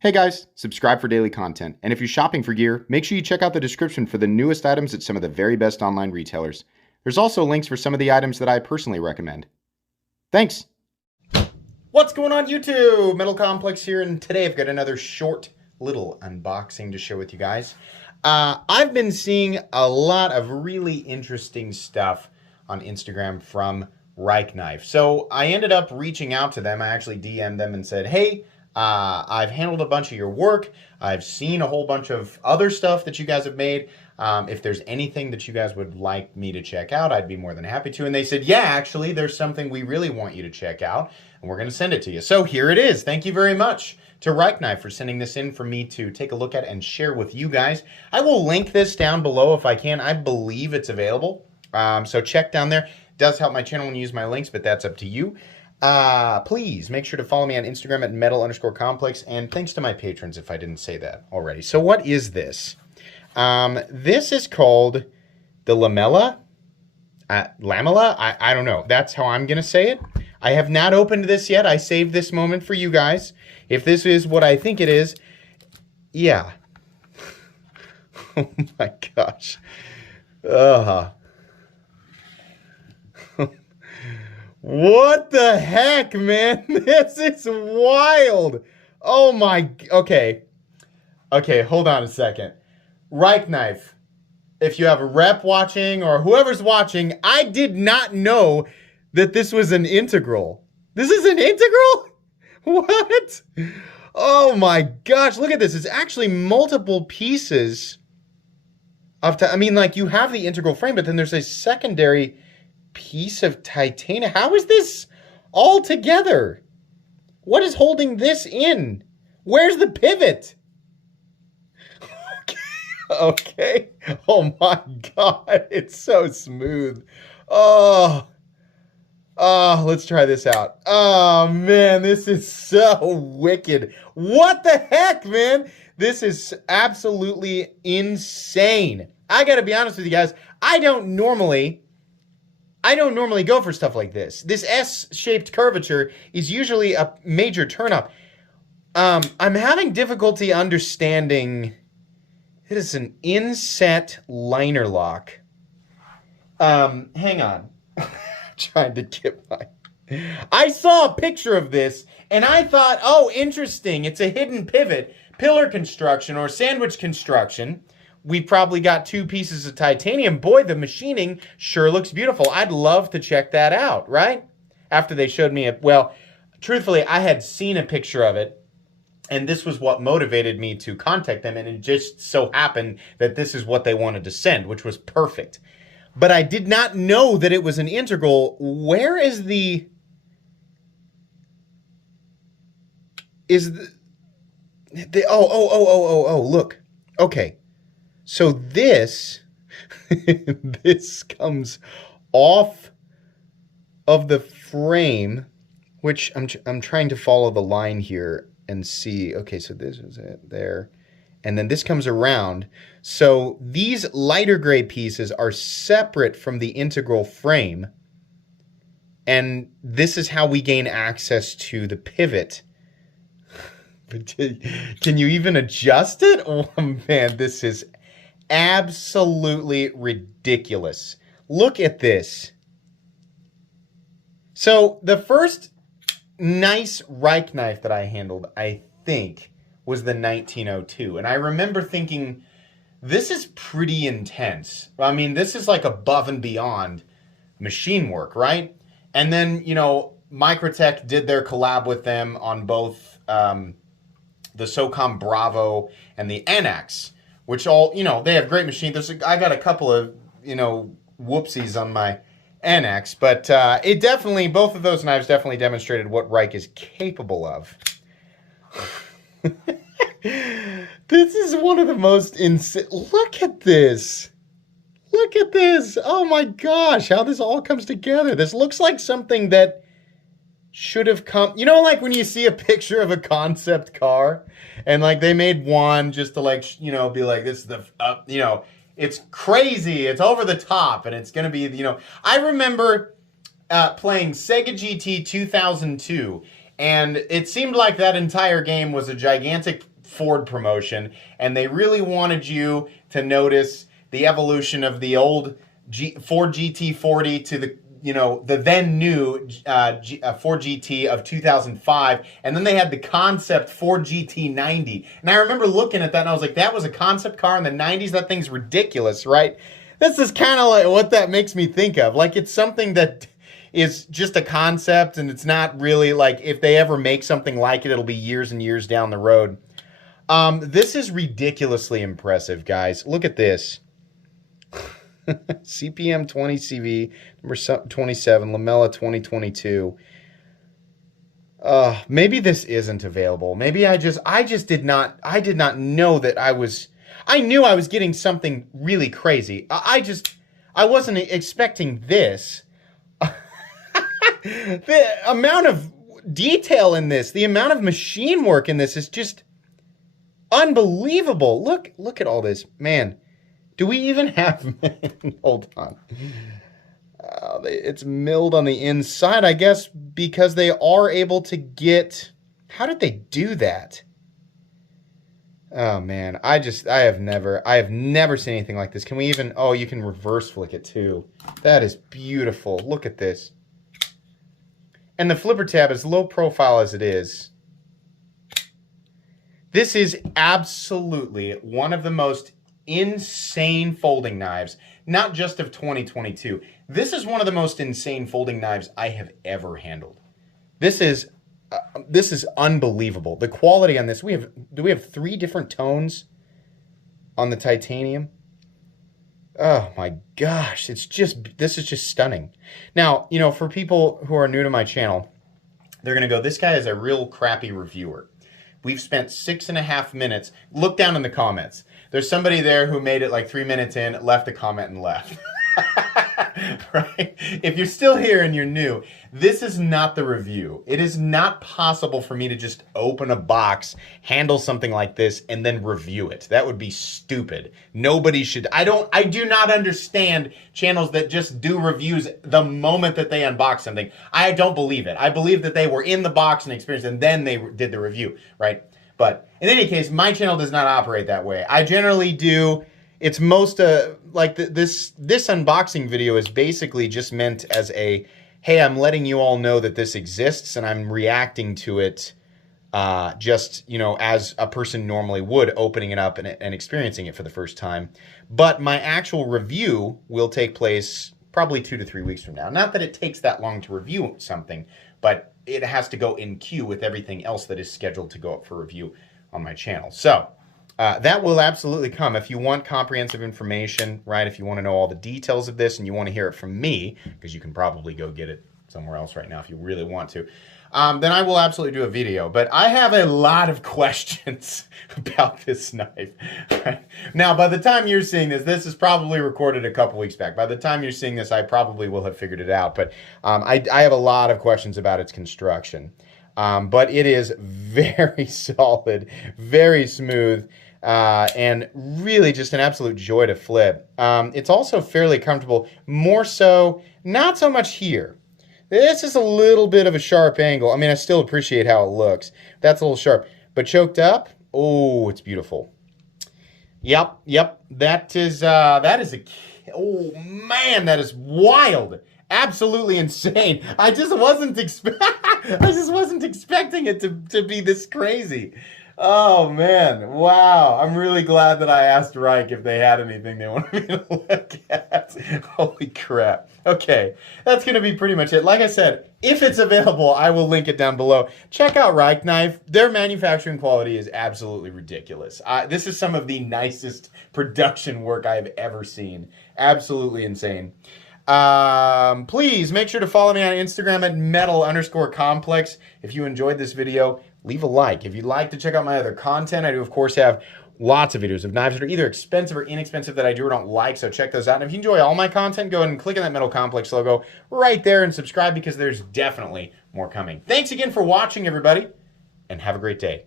Hey guys, subscribe for daily content. And if you're shopping for gear, make sure you check out the description for the newest items at some of the very best online retailers. There's also links for some of the items that I personally recommend. Thanks! What's going on YouTube? Metal Complex here, and today I've got another short little unboxing to share with you guys. I've been seeing a lot of really interesting stuff on Instagram from Rike Knife. So I ended up reaching out to them. I actually DM'd them and said, hey, I've handled a bunch of your work. I've seen a whole bunch of other stuff that you guys have made. If there's anything that you guys would like me to check out, I'd be more than happy to. And they said, yeah, actually, there's something we really want you to check out, and we're going to send it to you. So here it is. Thank you very much to Rike Knife for sending this in for me to take a look at and share with you guys. I will link this down below if I can. I believe it's available. So check down there. It does help my channel when you use my links, but that's up to you. Please make sure to follow me on Instagram at metal_complex, and thanks to my patrons if I didn't say that already. So what is this? This is called the Lamella. Lamella? I don't know. That's how I'm going to say it. I have not opened this yet. I saved this moment for you guys. If this is what I think it is, yeah. Oh my gosh. What the heck, man? This is wild. Oh my, okay. Okay, hold on a second. Rike Knife, if you have a rep watching or whoever's watching, I did not know that this was an integral. This is an integral? What? Oh my gosh, look at this. It's actually multiple pieces of, I mean, like, you have the integral frame, but then there's a secondary piece of titanium. How is this all together? What is holding this in? Where's the pivot? Okay. Oh my God. It's so smooth. Oh, let's try this out. Oh man, this is so wicked. What the heck, man? This is absolutely insane. I gotta be honest with you guys. I don't normally go for stuff like this. This S-shaped curvature is usually a major turn-up. I'm having difficulty understanding. It is an inset liner lock. Hang on. Trying to get my... I saw a picture of this, and I thought, oh, interesting. It's a hidden pivot, pillar construction, or sandwich construction. We probably got two pieces of titanium. Boy, the machining sure looks beautiful. I'd love to check that out, right? After they showed me it. Well, truthfully, I had seen a picture of it, and this was what motivated me to contact them, and it just so happened that this is what they wanted to send, which was perfect. But I did not know that it was an integral. Where is the... Oh, look. Okay. So this, this comes off of the frame, which I'm trying to follow the line here and see. Okay, so this is it there. And then this comes around. So these lighter gray pieces are separate from the integral frame. And this is how we gain access to the pivot. But can you even adjust it? Oh man, this is absolutely ridiculous. Look at this. So the first nice Rike knife that I handled, I think, was the 1902. And I remember thinking, this is pretty intense. I mean, this is like above and beyond machine work, right? And then, you know, Microtech did their collab with them on both the SOCOM Bravo and the NX, which all, you know, they have great machines. I got a couple of, you know, whoopsies on my NX, but it definitely, both of those knives definitely demonstrated what Rike is capable of. This is one of the most insane. Look at this. Look at this. Oh my gosh, how this all comes together. This looks like something that should have come, you know, like when you see a picture of a concept car and like they made one just to like, you know, be like, this is the, you know, it's crazy, it's over the top, and it's gonna be, you know, I remember playing Sega GT 2002, And it seemed like that entire game was a gigantic Ford promotion, and they really wanted you to notice the evolution of the old Ford GT40 to the then new Ford GT of 2005, and then they had the concept Ford GT90. And I remember looking at that and I was like, that was a concept car in the 90s? That thing's ridiculous, right? This is kind of like what that makes me think of. Like, it's something that is just a concept, and it's not really like, if they ever make something like it, it'll be years and years down the road. This is ridiculously impressive, guys. Look at this. CPM 20 CV, number 27, Lamella 2022. Maybe this isn't available. Maybe I did not know that I knew I was getting something really crazy. I wasn't expecting this. The amount of detail in this, the amount of machine work in this is just unbelievable. Look at all this, man. Do we even have, hold on. It's milled on the inside, I guess, because they are able to get, how did they do that? Oh man, I have never seen anything like this. Can we even, oh, you can reverse flick it too. That is beautiful. Look at this. And the flipper tab, as low profile as it is, this is absolutely one of the most insane folding knives, not just of 2022. This is one of the most insane folding knives I have ever handled. This is unbelievable. The quality on this, do we have 3 different tones on the titanium? Oh my gosh, this is just stunning. Now, for people who are new to my channel, they're gonna go, this guy is a real crappy reviewer. We've spent 6.5 minutes. Look down in the comments. There's somebody there who made it like 3 minutes in, left a comment and left. Right? If you're still here and you're new, this is not the review. It is not possible for me to just open a box, handle something like this, and then review it. That would be stupid. Nobody should. I do not understand channels that just do reviews the moment that they unbox something. I don't believe it. I believe that they were in the box and experienced it, and then they did the review, right? But in any case, my channel does not operate that way. I generally do. It's most like this unboxing video is basically just meant as a, hey, I'm letting you all know that this exists and I'm reacting to it just, as a person normally would, opening it up and experiencing it for the first time. But my actual review will take place probably 2 to 3 weeks from now. Not that it takes that long to review something, but it has to go in queue with everything else that is scheduled to go up for review on my channel. So that will absolutely come. If you want comprehensive information, right, if you want to know all the details of this and you want to hear it from me, because you can probably go get it somewhere else right now if you really want to, then I will absolutely do a video. But I have a lot of questions about this knife. Right? Now, by the time you're seeing this, this is probably recorded a couple weeks back. By the time you're seeing this, I probably will have figured it out. But I have a lot of questions about its construction. But it is very solid, very smooth, and really just an absolute joy to flip. It's also fairly comfortable, more so, not so much here. This is a little bit of a sharp angle. I mean, I still appreciate how it looks. That's a little sharp. But choked up, oh, it's beautiful. Yep. That is oh man, that is wild. Absolutely insane. I just wasn't expecting it to be this crazy. Oh man, wow. I'm really glad that I asked Rike if they had anything they wanted me to look at. Holy crap. Okay, that's going to be pretty much it. Like I said, if it's available, I will link it down below. Check out Rike Knife. Their manufacturing quality is absolutely ridiculous. This is some of the nicest production work I've ever seen. Absolutely insane. Please make sure to follow me on Instagram at metal_complex. If you enjoyed this video, leave a like. If you'd like to check out my other content, I do of course have lots of videos of knives that are either expensive or inexpensive that I do or don't like, so check those out. And if you enjoy all my content, go ahead and click on that Metal Complex logo right there and subscribe, because there's definitely more coming. Thanks again for watching, everybody, and have a great day.